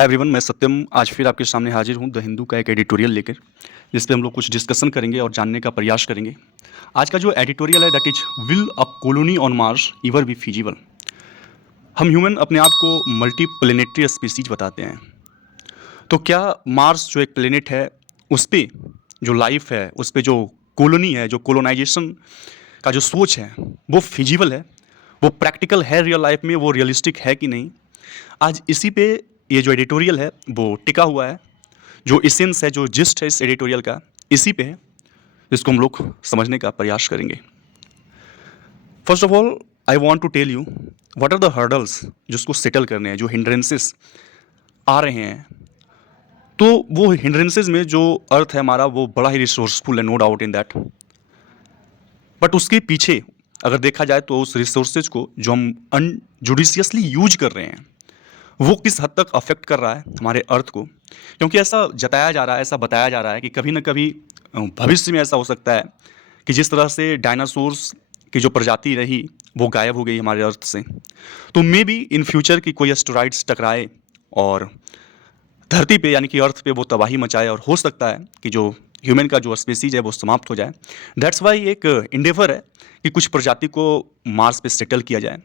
Hi everyone, मैं सत्यम आज फिर आपके सामने हाजिर हूँ द हिंदू का एक एडिटोरियल लेकर, जिस पे हम लोग कुछ डिस्कशन करेंगे और जानने का प्रयास करेंगे। आज का जो एडिटोरियल है that is will a colony on Mars इवर be feasible. हम ह्यूमन अपने आप को मल्टी प्लेनेटरी स्पीसीज बताते हैं, तो क्या मार्स जो एक प्लेनेट है उस पर जो लाइफ है, उस पर जो कॉलोनी है, जो कोलोनाइजेशन का जो सोच है वो फिजिबल है, वो प्रैक्टिकल है रियल लाइफ में, वो रियलिस्टिक है कि नहीं। आज इसी पे ये जो एडिटोरियल है वो टिका हुआ है। जो इसेंस है, जो जिस्ट है इस एडिटोरियल का, इसी पे है, जिसको हम लोग समझने का प्रयास करेंगे। First of all I want to tell you what are the hurdles जिसको सेटल करने हैं, जो हिंड्रेंसेस आ रहे हैं। तो वो हिंड्रेंसेस में जो अर्थ है हमारा वो बड़ा ही रिसोर्सफुल है, no doubt in that. But उसके पीछे अगर देखा जाए तो उस रिसोर्सेज को जो हम अनजुडिशियसली यूज कर रहे हैं वो किस हद तक अफेक्ट कर रहा है हमारे अर्थ को। क्योंकि ऐसा जताया जा रहा है, ऐसा बताया जा रहा है कि कभी ना कभी भविष्य में ऐसा हो सकता है कि जिस तरह से डायनासोर्स की जो प्रजाति रही वो गायब हो गई हमारे अर्थ से, तो मे बी इन फ्यूचर की कोई एस्टेरॉइड्स टकराए और धरती पे यानी कि अर्थ पे वो तबाही मचाए, और हो सकता है कि जो ह्यूमन का जो स्पीसीज है वो समाप्त हो जाए। दैट्स वाई एक इंडेवर है कि कुछ प्रजाति को मार्स पे सेटल किया जाए।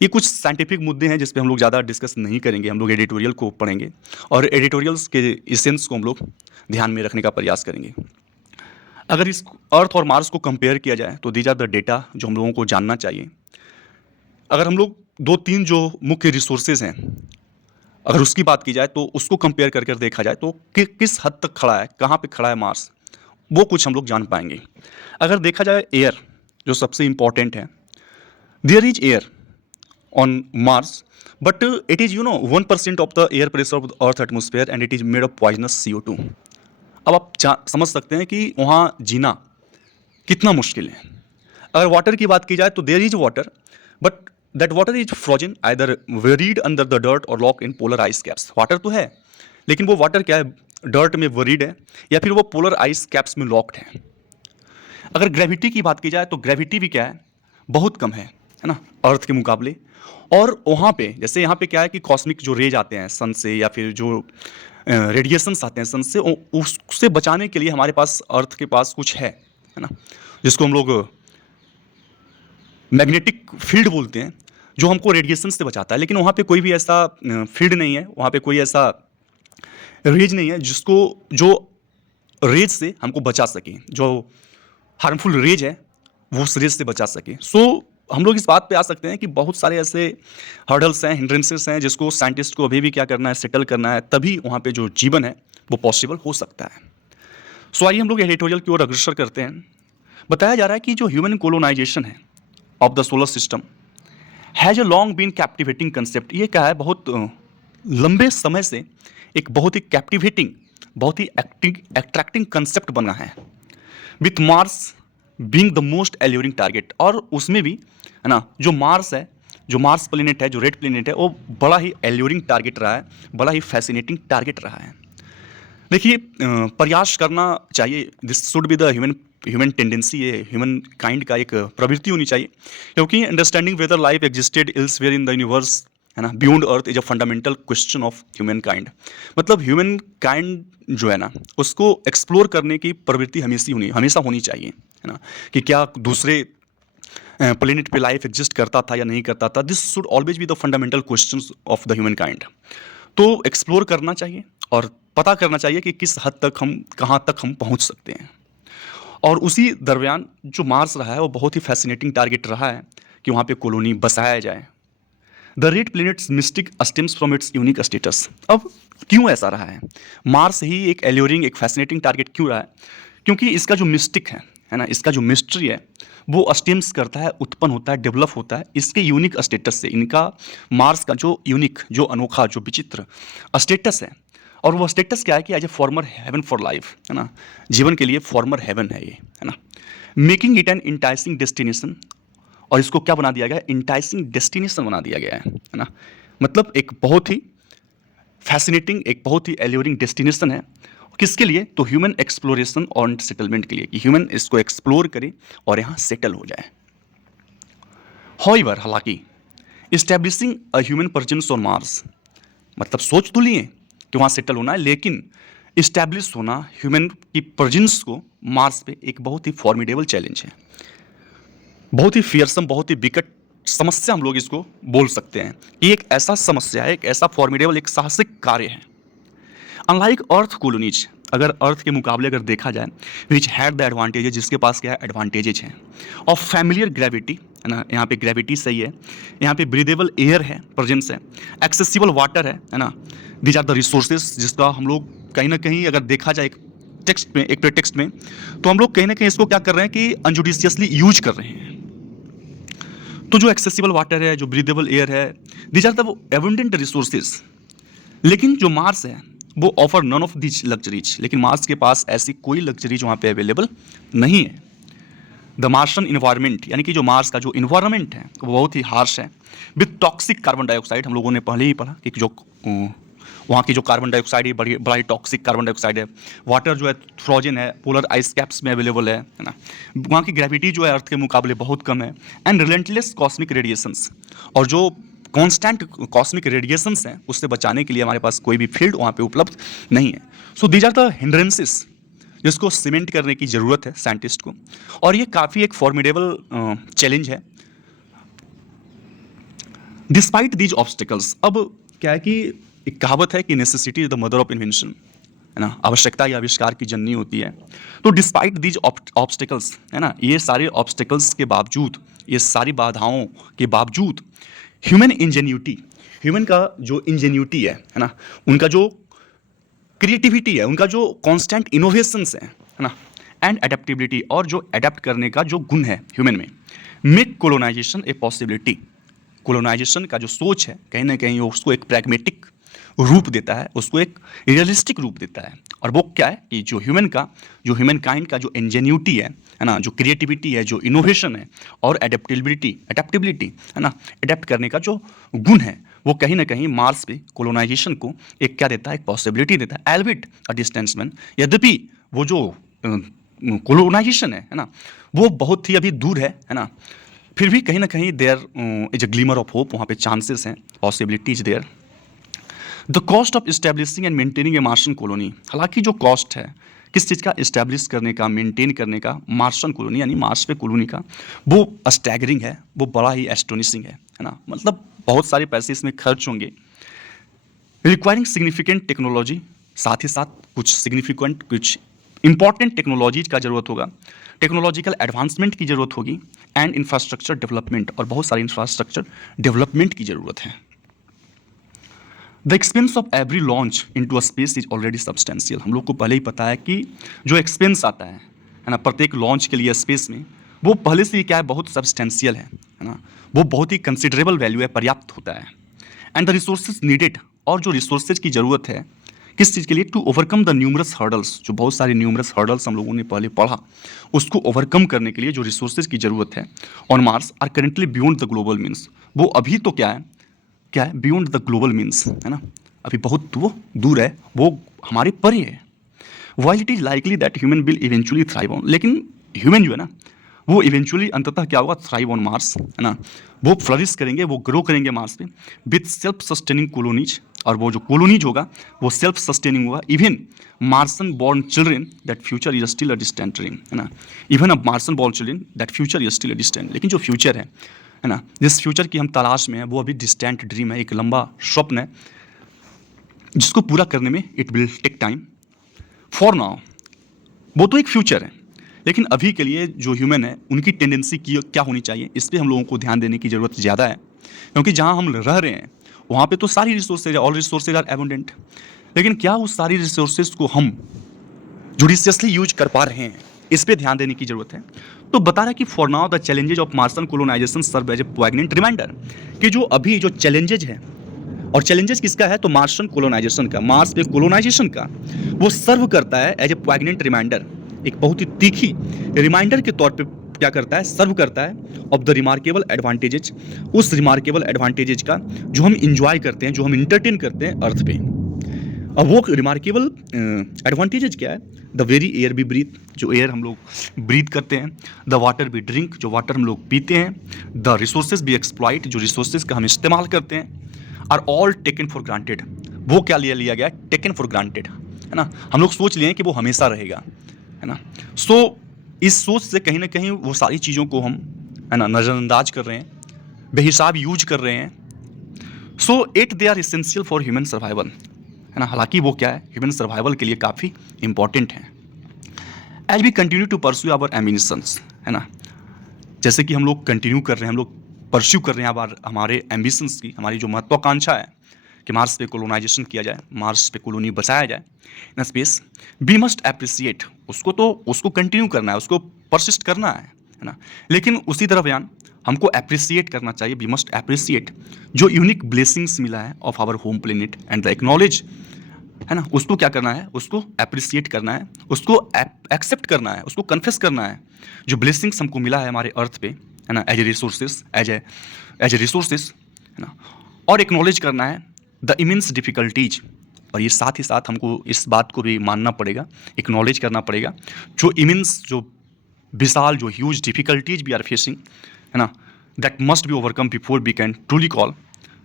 ये कुछ साइंटिफिक मुद्दे हैं जिस पे हम लोग ज़्यादा डिस्कस नहीं करेंगे, हम लोग एडिटोरियल को पढ़ेंगे और एडिटोरियल्स के इसेंस को हम लोग ध्यान में रखने का प्रयास करेंगे। अगर इस अर्थ और मार्स को कंपेयर किया जाए तो दीज आर द डेटा जो हम लोगों को जानना चाहिए। अगर हम लोग दो तीन जो मुख्य रिसोर्सेज हैं अगर उसकी बात की जाए तो उसको कंपेयर कर देखा जाए तो किस हद तक खड़ा है, कहाँ पे खड़ा है मार्स, वो कुछ हम लोग जान पाएंगे। अगर देखा जाए एयर जो सबसे इंपॉर्टेंट है, there is air on Mars, but it is 1% of the air pressure of the Earth atmosphere and it is made of poisonous CO2। अब आप समझ सकते हैं कि वहाँ जीना कितना मुश्किल है। अगर वाटर की बात की जाए तो there is water, but that water is frozen either buried under the dirt और lock in polar ice caps. Water तो है लेकिन वो वाटर क्या है, डर्ट में वेरीड है या फिर वो पोलर आइस कैप्स में लॉक्ड है। अगर ग्रेविटी की बात की जाए तो ग्रेविटी भी क्या है, बहुत कम है ना अर्थ के मुकाबले। और वहाँ पे जैसे यहाँ पे क्या है कि कॉस्मिक जो रेज आते हैं सन से या फिर जो रेडिएशंस आते हैं सन से, उससे बचाने के लिए हमारे पास अर्थ के पास कुछ है ना, जिसको हम लोग मैग्नेटिक फील्ड बोलते हैं, जो हमको रेडिएशन से बचाता है। लेकिन वहाँ पे कोई भी ऐसा फील्ड नहीं है, वहाँ पे कोई ऐसा रेज नहीं है जिसको जो रेज से हमको बचा सके, जो हार्मफुल रेज है वो उस रेज से बचा सके। हम लोग इस बात पे आ सकते हैं कि बहुत सारे ऐसे हर्डल्स हैं, हिंड्रेंसेस हैं जिसको साइंटिस्ट को अभी भी क्या करना है, सेटल करना है, तभी वहाँ पे जो जीवन है वो पॉसिबल हो सकता है। आइए हम लोग एडिटोरियल की ओर अग्रसर करते हैं। बताया जा रहा है कि जो ह्यूमन कोलोनाइजेशन है of the solar system has a long been captivating concept. ये क्या है, बहुत लंबे समय से एक बहुत ही कैप्टिवेटिंग, बहुत ही एट्रैक्टिंग कंसेप्ट बना है, with Mars being the most alluring target. और उसमें भी है ना, जो मार्स है, जो मार्स प्लेनेट है, जो रेड प्लेनेट है, वो बड़ा ही एल्यूरिंग टारगेट रहा है, बड़ा ही फैसिनेटिंग टारगेट रहा है। देखिए प्रयास करना चाहिए, this should be the human tendency, ये ह्यूमन काइंड का एक प्रवृत्ति होनी चाहिए। क्योंकि understanding whether life existed elsewhere in the universe है ना beyond earth is a fundamental question of human kind. मतलब ह्यूमन काइंड जो है ना उसको एक्सप्लोर करने की प्रवृत्ति हमेशा होनी चाहिए, है ना, कि क्या दूसरे प्लेनेट पे लाइफ एग्जिस्ट करता था या नहीं करता था। This should always be the fundamental question of the human kind. तो एक्सप्लोर करना चाहिए और पता करना चाहिए कि किस हद तक हम, कहाँ तक हम पहुँच सकते हैं। और उसी दरमियान जो मार्स रहा है वो बहुत ही फैसिनेटिंग टारगेट रहा है कि वहाँ पे कॉलोनी बसाया जाए। The red planets mistake stems from its unique status. अब क्यों ऐसा रहा है, मार्स ही एक एल्यूरिंग, एक फैसिनेटिंग टारगेट क्यों रहा है? क्योंकि इसका जो मिस्टिक है ना, इसका जो मिस्ट्री है वो स्टेम्स करता है, उत्पन्न होता है, डेवलप होता है इसके यूनिक स्टेटस से। इनका मार्स का जो यूनिक, जो अनोखा, जो विचित्र स्टेटस है, और वो स्टेटस क्या है कि as a former haven for life, है ना, जीवन के लिए फॉर्मर हेवन है ये, है ना, making it an enticing destination. और इसको क्या बना दिया गया है, इंटाइसिंग डेस्टिनेशन बना दिया गया है ना। मतलब एक बहुत ही फैसिनेटिंग, एक बहुत ही एल्यूरिंग डेस्टिनेशन है। किसके लिए? तो ह्यूमन एक्सप्लोरेशन और सेटलमेंट के लिए, कि ह्यूमन इसको एक्सप्लोर करे और यहाँ सेटल हो जाए। हालांकि establishing a human presence on Mars, मतलब सोच तो लिए कि वहाँ सेटल होना है, लेकिन इस्टेब्लिश होना ह्यूमन की प्रेजेंस को मार्स पे एक बहुत ही फॉर्मिडेबल चैलेंज है, बहुत ही फियरसम, बहुत ही विकट समस्या हम लोग इसको बोल सकते हैं कि एक ऐसा समस्या है, एक ऐसा फॉर्मिडेबल, एक साहसिक कार्य है। अनलाइक अर्थ कॉलोनीज, अगर अर्थ के मुकाबले अगर देखा जाए, विच हैड द एडवांटेजेस, जिसके पास क्या है एडवांटेजेस हैं, और फैमिलियर ग्रेविटी है ना, यहाँ पे ग्रेविटी सही है, यहाँ पे ब्रीदेबल एयर है, प्रेजेंस है, एक्सेसिबल वाटर है ना, दीज आर द रिसोर्सेज, जिसका हम लोग कहीं ना कहीं अगर देखा जाए एक टेक्स्ट में, एक प्रेटेक्स्ट में, तो हम लोग कहीं ना कहीं इसको क्या कर रहे हैं कि अनजुडिशियसली यूज कर रहे हैं। तो जो एक्सेसिबल वाटर है, जो ब्रीदेबल एयर है, these are the abundant resources. लेकिन जो मार्स है वो offer none of this luxuries, लेकिन मार्स के पास ऐसी कोई लग्जरीज वहाँ पे अवेलेबल नहीं है। द मार्शन इन्वायरमेंट, यानी कि जो मार्स का जो इन्वायरमेंट है वो बहुत ही हार्श है, विथ टॉक्सिक कार्बन डाइऑक्साइड। हम लोगों ने पहले ही पढ़ा कि जो वहाँ की जो कार्बन डाइऑक्साइड है बड़ा ही टॉक्सिक कार्बन डाइऑक्साइड है। वाटर जो है फ्रोजन है, पोलर आइस कैप्स में अवेलेबल है ना। वहाँ की ग्रेविटी जो है अर्थ के मुकाबले बहुत कम है, एंड रिलेंटलेस कॉस्मिक रेडिएशंस, और जो कॉन्स्टेंट कॉस्मिक रेडिएशंस हैं उससे बचाने के लिए हमारे पास कोई भी फील्ड वहाँ पे उपलब्ध नहीं है। So these are the hindrances जिसको सीमेंट करने की ज़रूरत है साइंटिस्ट को, और ये काफ़ी एक फॉर्मिडेबल चैलेंज है डिस्पाइट दीज ऑब्स्टिकल्स। अब क्या है कि एक कहावत है कि necessity is the mother of invention, है ना, आवश्यकता या आविष्कार की जननी होती है। तो डिस्पाइट दीज ऑब्स्टिकल्स, है ना, ये सारे ऑब्स्टिकल्स के बावजूद, ये सारी बाधाओं के बावजूद, ह्यूमन इंजेन्यूटी, ह्यूमन का जो इंजेन्यूटी है ना, उनका जो क्रिएटिविटी है, उनका जो कांस्टेंट इनोवेशंस है ना, एंड एडेप्टेबिलिटी, और जो एडेप्ट करने का जो गुण है ह्यूमन में, make colonization a possibility. Colonization का जो सोच है कहीं ना कहीं उसको एक प्रैग्मेटिक रूप देता है, उसको एक रियलिस्टिक रूप देता है। और वो क्या है कि जो ह्यूमन काइंड का जो इंजेन्यूटी है ना, जो क्रिएटिविटी है, जो इनोवेशन है, और एडेप्टेबिलिटी है ना, एडेप्ट करने का जो गुण है, वो कहीं ना कहीं मार्स पे कोलोनाइजेशन को एक क्या देता है, एक पॉसिबिलिटी देता है, एल्बिट अ डिस्टेंस मैन। यद्यपि वो जो कोलोनाइजेशन है ना, वो बहुत ही अभी दूर है ना, फिर भी कहीं ना कहीं there is a glimmer of hope, वहाँ पे चांसेस हैं, possibilities there. The cost of establishing and maintaining a Martian colony, हालांकि जो कॉस्ट है किस चीज़ का इस्टेब्लिश करने का, मेंटेन करने का मार्शन कॉलोनी यानी मार्स पे कॉलोनी का, वो स्टैगरिंग है, वो बड़ा ही एस्टोनिशिंग है ना, मतलब बहुत सारे पैसे इसमें खर्च होंगे। रिक्वायरिंग सिग्निफिकेंट टेक्नोलॉजी, साथ ही साथ कुछ सिग्निफिकेंट, कुछ इंपॉर्टेंट टेक्नोलॉजीज का ज़रूरत होगा, टेक्नोलॉजिकल एडवांसमेंट की ज़रूरत होगी, एंड इंफ्रास्ट्रक्चर डेवलपमेंट, और बहुत सारे इंफ्रास्ट्रक्चर डेवलपमेंट की ज़रूरत है। The expense of every launch into a space is already substantial. हम लोग को पहले ही पता है कि जो एक्सपेंस आता है ना, प्रत्येक लॉन्च के लिए स्पेस में, वो पहले से ही क्या है, बहुत सब्सटेंशियल है ना, वो बहुत ही कंसिडरेबल वैल्यू है, पर्याप्त होता है। एंड द रिसोर्सेज नीडेड, और जो रिसोर्सेज की ज़रूरत है किस चीज़ के लिए, to overcome the numerous hurdles, जो बहुत सारे न्यूमरस हर्डल्स हम लोगों ने पहले पढ़ा, उसको ओवरकम करने के लिए जो रिसोर्सेज की ज़रूरत है on Mars are currently beyond the global means. वो अभी तो क्या है बियॉन्ड द ग्लोबल मीन्स, है ना, अभी बहुत वो दूर है, वो हमारे परे है। While it is likely that human will eventually thrive on, लेकिन ह्यूमन जो है ना, वो इवेंचुअली अंततः क्या होगा, थ्राइव ऑन मार्स, है ना, वो फ्लरिश करेंगे, वो ग्रो करेंगे मार्स पे, विथ सेल्फ सस्टेनिंग कॉलोनीज, और वो जो कॉलोनीज होगा वो सेल्फ सस्टेनिंग होगा। Even Marsons born children that future is still a distant dream, है ना, even a Marsons born children that future is still a distant, लेकिन जो फ्यूचर है ना, जिस फ्यूचर की हम तलाश में है, वो अभी डिस्टेंट ड्रीम है, एक लंबा स्वप्न है, जिसको पूरा करने में it will take time. For now वो तो एक फ्यूचर है, लेकिन अभी के लिए जो ह्यूमन है उनकी टेंडेंसी की क्या होनी चाहिए, इस पर हम लोगों को ध्यान देने की ज़रूरत ज़्यादा है, क्योंकि जहाँ हम रह रहे हैं वहाँ पे तो सारी resources, all resources are abundant, लेकिन क्या उस सारी रिसोर्सेज को हम जुडिशियसली यूज कर पा रहे हैं, इस पर ध्यान देने की ज़रूरत है। तो बता रहा है कि for now the challenges of Martian colonization serve as a poignant reminder, कि जो अभी जो चैलेंजेज है, और चैलेंजेस किसका है, तो मार्शन कोलोनाइजेशन का, मार्स पे कोलोनाइजेशन का, वो सर्व करता है एज ए पोइग्नेंट रिमाइंडर, एक बहुत ही तीखी रिमाइंडर के तौर पे क्या करता है, सर्व करता है ऑफ द रिमार्केबल एडवांटेजेज, उस रिमार्केबल एडवांटेजेज का जो हम इंजॉय करते हैं, जो हम इंटरटेन करते हैं अर्थ पे। अब वो रिमार्केबल एडवांटेजेज क्या है, the very air we breathe, जो एयर हम लोग ब्रीथ करते हैं, द वाटर वी ड्रिंक, जो वाटर हम लोग पीते हैं, द रिसोर्सेज वी एक्सप्लॉइट, जो रिसोर्सेज का हम इस्तेमाल करते हैं, are all taken for granted, वो क्या लिया लिया गया, टेकन फॉर ग्रांटेड, है ना। हम लोग सोच लिए हैं कि वो हमेशा रहेगा, है ना। सो इस सोच से कहीं ना कहीं वो सारी चीज़ों को हम, है ना, नज़रअंदाज कर रहे हैं, बेहिसाब यूज कर रहे हैं। So it they are essential for human survival, है ना। हालांकि वो क्या है, ह्यूमन सर्वाइवल के लिए काफ़ी इंपॉर्टेंट है। As we continue to pursue our ambitions, है ना, जैसे कि हम लोग कंटिन्यू कर रहे हैं, हम लोग परस्यू कर रहे हैं हमारे एम्बिशंस की, हमारी जो महत्वाकांक्षा है कि मार्स पे कोलोनाइजेशन किया जाए, मार्स पे कॉलोनी बसाया जाए in space, we must appreciate उसको, तो उसको कंटिन्यू करना है, उसको परसिस्ट करना है ना। लेकिन उसी तरफ यान हमको अप्रिसिएट करना चाहिए, वी मस्ट अप्रिसिएट जो यूनिक ब्लेसिंग्स मिला है of our home planet and the acknowledge, है ना, उसको क्या करना है, उसको अप्रिसिएट करना है, उसको एक्सेप्ट करना है, उसको कन्फेस करना है जो ब्लेसिंग्स हमको मिला है हमारे अर्थ पे, है ना, as a resources, as a resources, है ना। और एक्नॉलेज करना है द इमेंस डिफिकल्टीज, और ये साथ ही साथ हमको इस बात को भी मानना पड़ेगा, एक्नॉलेज करना पड़ेगा जो इमेंस, जो विशाल, जो huge difficulties we are facing, है ना, that must be overcome before we can truly call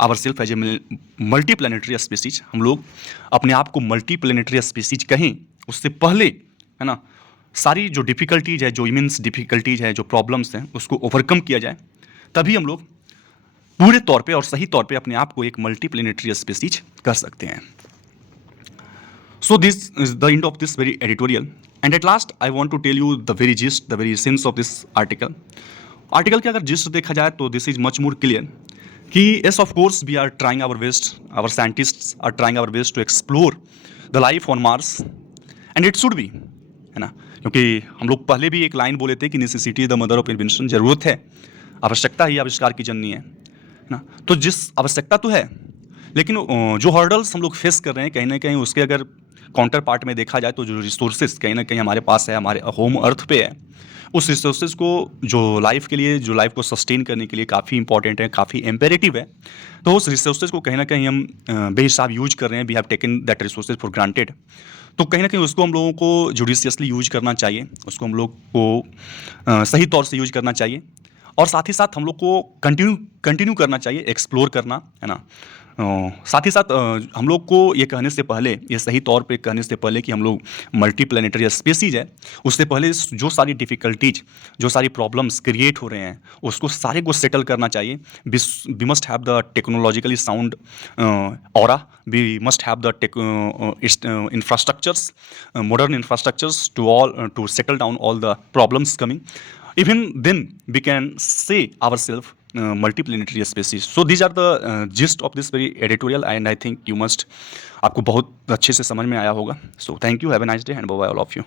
our self as a multi planetary species. हम लोग अपने आप को मल्टी प्लानिटरी स्पीसीज कहें उससे पहले, है ना, सारी जो डिफिकल्टीज है, जो इमेंस डिफिकल्टीज है, जो प्रॉब्लम्स हैं, उसको ओवरकम किया जाए, तभी हम लोग पूरे तौर पे और सही तौर पे अपने आप को एक मल्टी प्लानिटरी स्पीसीज कर सकते हैं। So this is the end of this very editorial, and at last I want to tell you the very gist, the very essence of this article. Article के अगर जिस्ट देखा जाए तो this is much more clear कि yes of course we are trying our best, our scientists are trying our best to explore the life on Mars and it should be, है ना, क्योंकि हम लोग पहले भी एक लाइन बोले थे कि necessity the mother of invention, जरूरत है, आवश्यकता ही आविष्कार की जननी है ना। तो जिस आवश्यकता तो है, लेकिन जो हर्डल्स हम लोग फेस कर रहे हैं, कहीं ना कहीं उसके अगर काउंटर पार्ट में देखा जाए तो जो रिसोर्सेज कहीं ना कहीं हमारे पास है, हमारे होम अर्थ पे है, उस रिसोर्सेज को जो लाइफ के लिए, जो लाइफ को सस्टेन करने के लिए काफ़ी इंपॉर्टेंट है, काफ़ी इम्पेरेटिव है, तो उस रिसोर्सेज को कहीं ना कहीं हम बेहिसाब यूज कर रहे हैं, we have taken that resources for granted. तो कहीं ना कहीं उसको हम लोगों को जुडिशियसली यूज करना चाहिए, उसको हम लोग को सही तौर से यूज करना चाहिए, और साथ ही साथ हम लोग को कंटिन्यू करना चाहिए एक्सप्लोर करना, है ना। साथ ही साथ हम लोग को ये कहने से पहले, ये सही तौर पे कहने से पहले कि हम लोग मल्टी प्लानिटरी स्पीसीज है, उससे पहले जो सारी डिफ़िकल्टीज, जो सारी प्रॉब्लम्स क्रिएट हो रहे हैं, उसको सारे को सेटल करना चाहिए। We must have the technologically sound aura, we must have the infrastructures, modern infrastructures to settle down all the problems coming. Even then we can say ourselves multiplanetary species. So these are the gist of this very editorial, and I think you must, आपको बहुत अच्छे से समझ में आया होगा. So thank you, have a nice day and bye bye all of you.